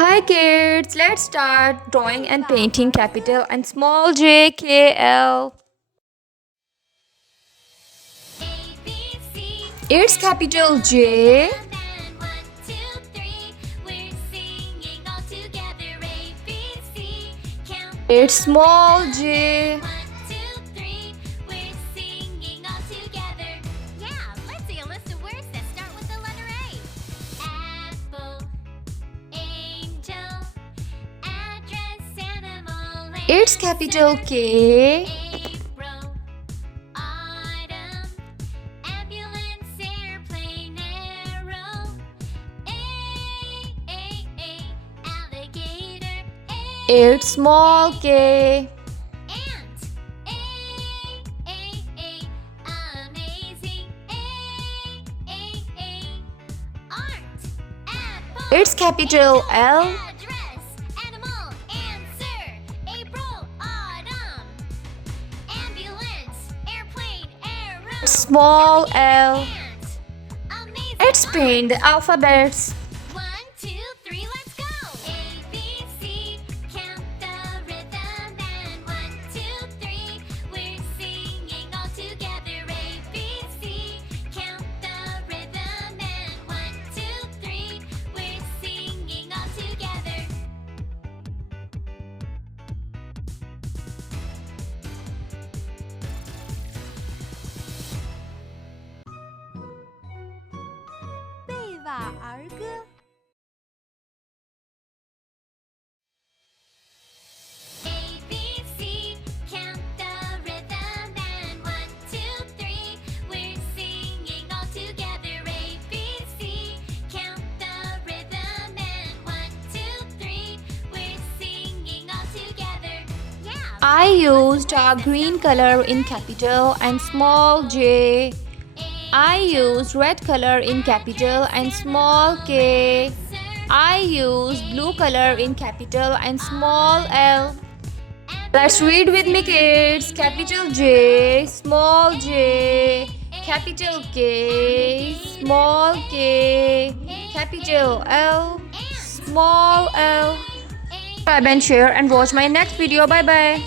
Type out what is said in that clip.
Hi kids, let's start drawing and painting capital and small j, k, l. It's capital J. It's small j. It's capital K. It's small k. It's capital L. Small l. Let's paint the alphabets. I used dark green color in capital and small j. I used red color in capital and small k. I used blue color in capital and small l. Let's read with me kids. Capital J, small j, capital K, small k, capital L, small l. Subscribe and share and watch my next video. Bye bye.